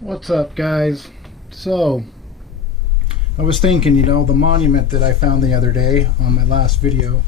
What's up, guys? So, I was thinking, the monument that I found the other day on my last video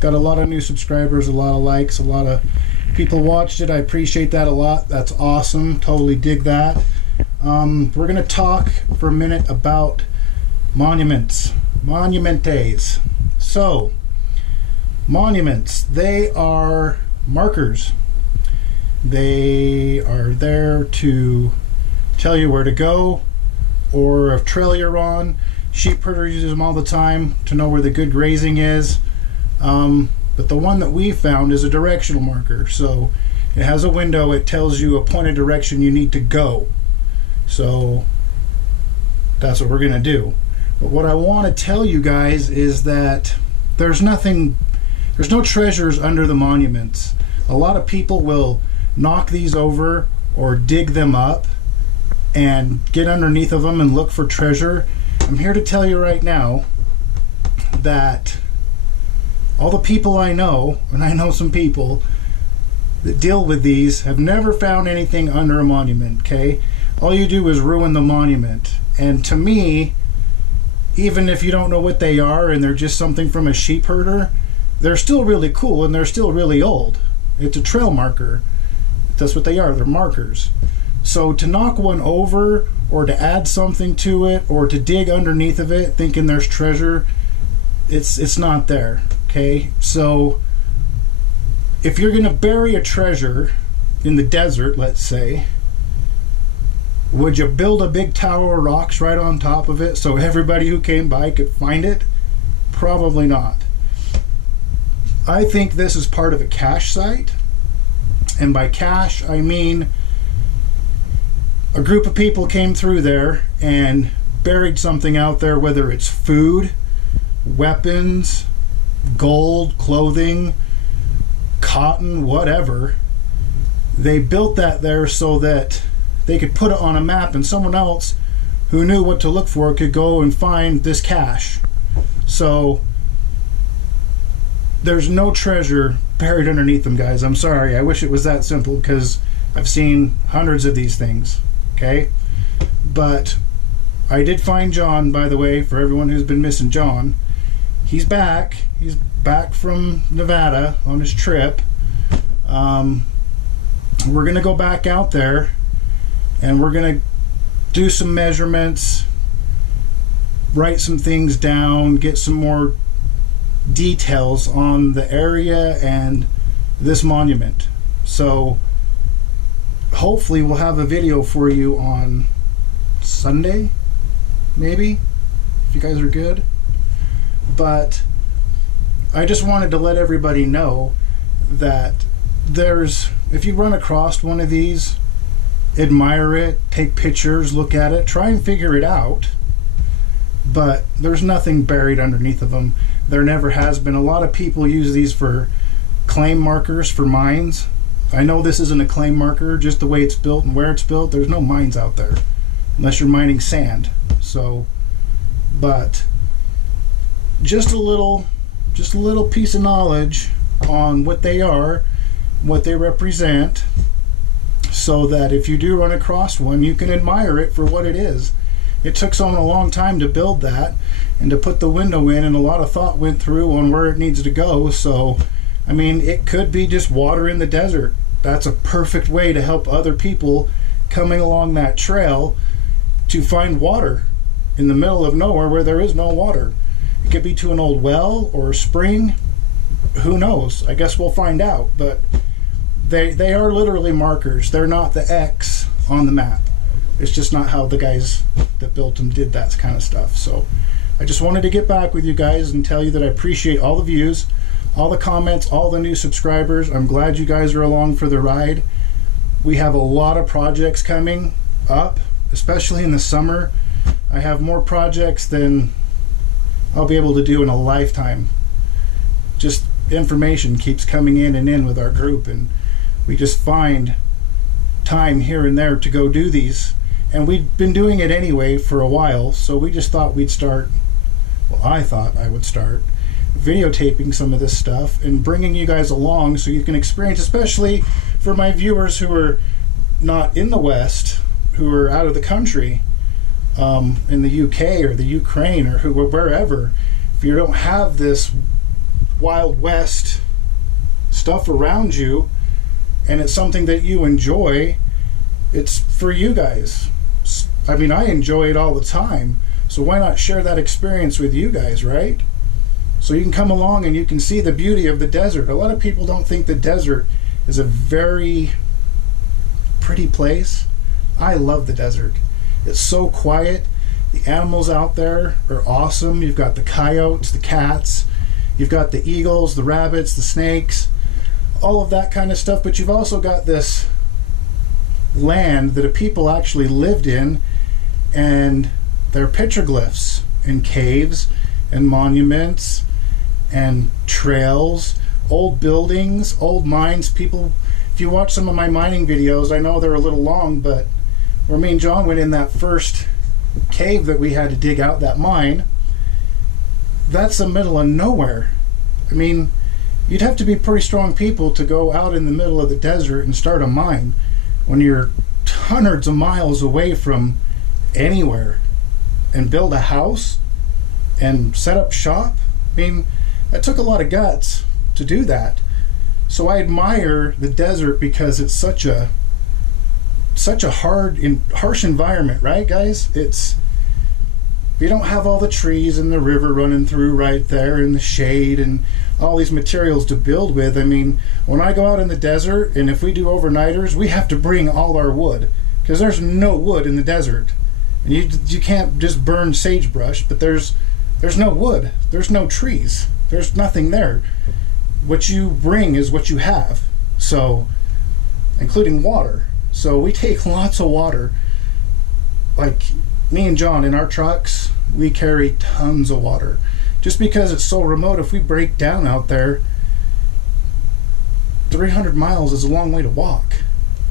got a lot of new subscribers, a lot of likes, a lot of people watched it. I appreciate that a lot. That's awesome. Totally dig that. We're going to talk for a minute about monuments. Monumentes. So, monuments, they are markers. They are there to tell you where to go or a trail you're on. Sheep herders use them all the time to know where the good grazing is. But the one that we found is a directional marker. So it has a window. It tells you a point of direction you need to go. So that's what we're going to do. But what I want to tell you guys is that there's no treasures under the monuments. A lot of people will knock these over or dig them up and get underneath of them and look for treasure. I'm here to tell you right now that all the people I know, and I know some people that deal with these, have never found anything under a monument, okay? All you do is ruin the monument. And to me, even if you don't know what they are and they're just something from a sheep herder, they're still really cool and they're still really old. It's a trail marker. That's what they are. They're markers. So to knock one over or to add something to it or to dig underneath of it thinking there's treasure, it's not there, okay? So if you're going to bury a treasure in the desert, let's say, would you build a big tower of rocks right on top of it so everybody who came by could find it? Probably not. I think this is part of a cache site. And by cache, I mean a group of people came through there and buried something out there, whether it's food, weapons, gold, clothing, cotton, whatever. They built that there so that they could put it on a map and someone else who knew what to look for could go and find this cache. So there's no treasure buried underneath them, guys. I'm sorry. I wish it was that simple because I've seen hundreds of these things. Okay? But I did find John, by the way, for everyone who's been missing John. He's back. He's back from Nevada on his trip. We're going to go back out there and we're going to do some measurements, write some things down, get some more details on the area and this monument. So hopefully we'll have a video for you on Sunday, maybe, if you guys are good. But I just wanted to let everybody know that if you run across one of these, admire it, take pictures, look at it, try and figure it out. But there's nothing buried underneath of them. There never has been. A lot of people use these for claim markers for mines. I know this isn't a claim marker, just the way it's built and where it's built. There's no mines out there unless you're mining sand. So, but just a little piece of knowledge on what they are, what they represent, so that if you do run across one, you can admire it for what it is. It took someone a long time to build that and to put the window in, and a lot of thought went through on where it needs to go. So, I mean, it could be just water in the desert. That's a perfect way to help other people coming along that trail to find water in the middle of nowhere where there is no water. It could be to an old well or a spring. Who knows? I guess we'll find out. But they are literally markers. They're not the X on the map. It's just not how the guys that built them did that kind of stuff. So I just wanted to get back with you guys and tell you that I appreciate all the views, all the comments, all the new subscribers. I'm glad you guys are along for the ride. We have a lot of projects coming up, especially in the summer. I have more projects than I'll be able to do in a lifetime. Just information keeps coming in and in with our group, and we just find time here and there to go do these. And we've been doing it anyway for a while, so we just thought we'd start, well, I thought I would start videotaping some of this stuff and bringing you guys along so you can experience, especially for my viewers who are not in the West, who are out of the country, in the UK or the Ukraine or wherever, if you don't have this Wild West stuff around you and it's something that you enjoy, it's for you guys. I mean, I enjoy it all the time, so why not share that experience with you guys, right? So you can come along and you can see the beauty of the desert. A lot of people don't think the desert is a very pretty place. I love the desert. It's so quiet. The animals out there are awesome. You've got the coyotes, the cats, you've got the eagles, the rabbits, the snakes, all of that kind of stuff. But you've also got this land that a people actually lived in, and there are petroglyphs and caves and monuments and trails, old buildings, old mines. People, if you watch some of my mining videos, I know they're a little long, but where me and John went in that first cave that we had to dig out, that mine, that's the middle of nowhere. I mean, you'd have to be pretty strong people to go out in the middle of the desert and start a mine when you're hundreds of miles away from anywhere, and build a house and set up shop. I mean, that took a lot of guts to do that. So I admire the desert because it's such a harsh environment, right, guys? It's, you don't have all the trees and the river running through right there and the shade and all these materials to build with. I mean, when I go out in the desert, and if we do overnighters, we have to bring all our wood because there's no wood in the desert. And you can't just burn sagebrush, but there's no wood, there's no trees, there's nothing there. What you bring is what you have, so, including water. So we take lots of water. Like me and John in our trucks, we carry tons of water. Just because it's so remote, if we break down out there, 300 miles is a long way to walk.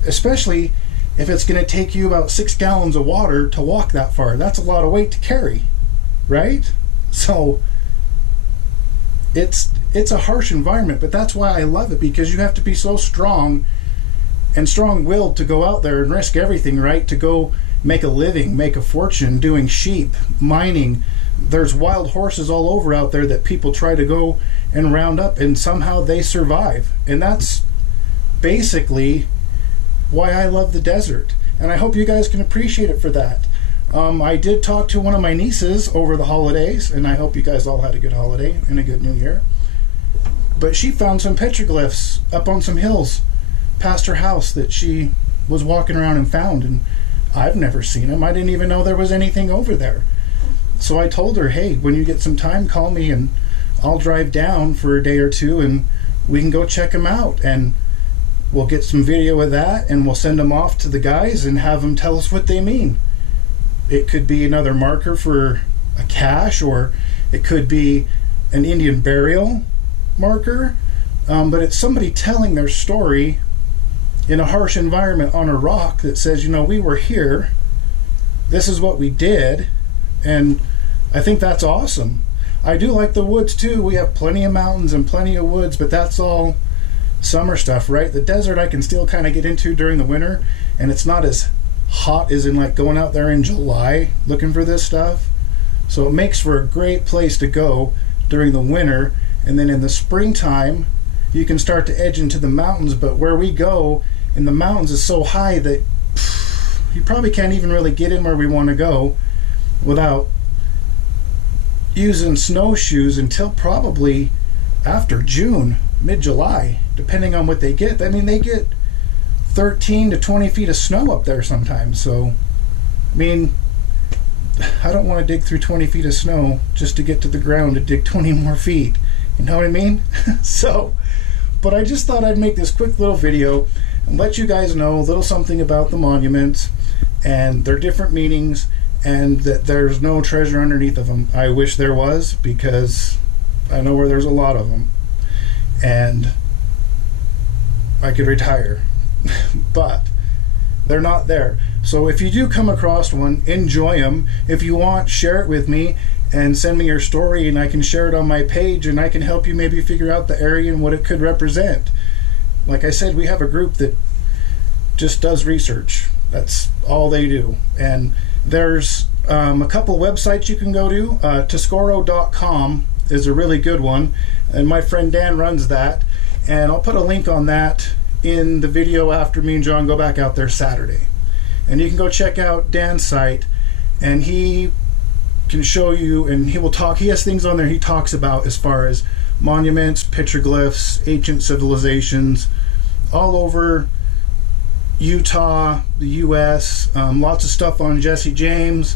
Especially if it's going to take you about 6 gallons of water to walk that far. That's a lot of weight to carry, right? So it's a harsh environment, but that's why I love it, because you have to be so strong and strong-willed to go out there and risk everything, right? To go make a living, make a fortune doing sheep, mining. There's wild horses all over out there that people try to go and round up, and somehow they survive. And that's basically why I love the desert. And I hope you guys can appreciate it for that. I did talk to one of my nieces over the holidays, and I hope you guys all had a good holiday and a good new year. But she found some petroglyphs up on some hills past her house that she was walking around and found, and I've never seen them. I didn't even know there was anything over there. So I told her, hey, when you get some time, call me and I'll drive down for a day or two and we can go check them out, and we'll get some video of that and we'll send them off to the guys and have them tell us what they mean. It could be another marker for a cache, or it could be an Indian burial marker, but it's somebody telling their story in a harsh environment on a rock that says, you know, we were here, this is what we did. And I think that's awesome. I do like the woods too. We have plenty of mountains and plenty of woods, but that's all summer stuff, right? The desert I can still kind of get into during the winter, and it's not as hot as in like going out there in July looking for this stuff. So it makes for a great place to go during the winter, and then in the springtime you can start to edge into the mountains. But where we go in the mountains is so high that you probably can't even really get in where we want to go without using snowshoes until probably after June, mid-July, depending on what they get. I mean, they get 13 to 20 feet of snow up there sometimes. So, I mean, I don't want to dig through 20 feet of snow just to get to the ground to dig 20 more feet. You know what I mean? So, but I just thought I'd make this quick little video and let you guys know a little something about the monuments and their different meanings, and that there's no treasure underneath of them. I wish there was, because I know where there's a lot of them and I could retire. But they're not there. So if you do come across one, enjoy them. If you want, share it with me and send me your story, and I can share it on my page, and I can help you maybe figure out the area and what it could represent. Like I said, we have a group that just does research, That's all they do. And there's a couple websites you can go to. Tescoro.com is a really good one, and my friend Dan runs that. And I'll put a link on that in the video after me and John go back out there Saturday. And you can go check out Dan's site, and he can show you, and he will talk. He has things on there he talks about as far as monuments, petroglyphs, ancient civilizations all over Utah, the U.S. Lots of stuff on Jesse James,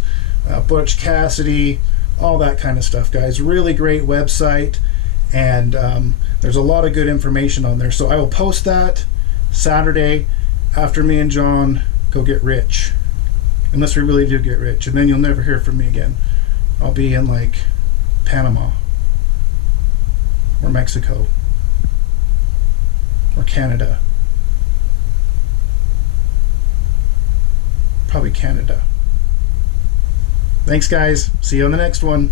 Butch Cassidy, all that kind of stuff, guys. Really great website, and there's a lot of good information on there. So I will post that Saturday after me and John go get rich, unless we really do get rich, and then you'll never hear from me again. I'll be in like Panama or Mexico or Canada. Probably Canada. Thanks, guys. See you on the next one.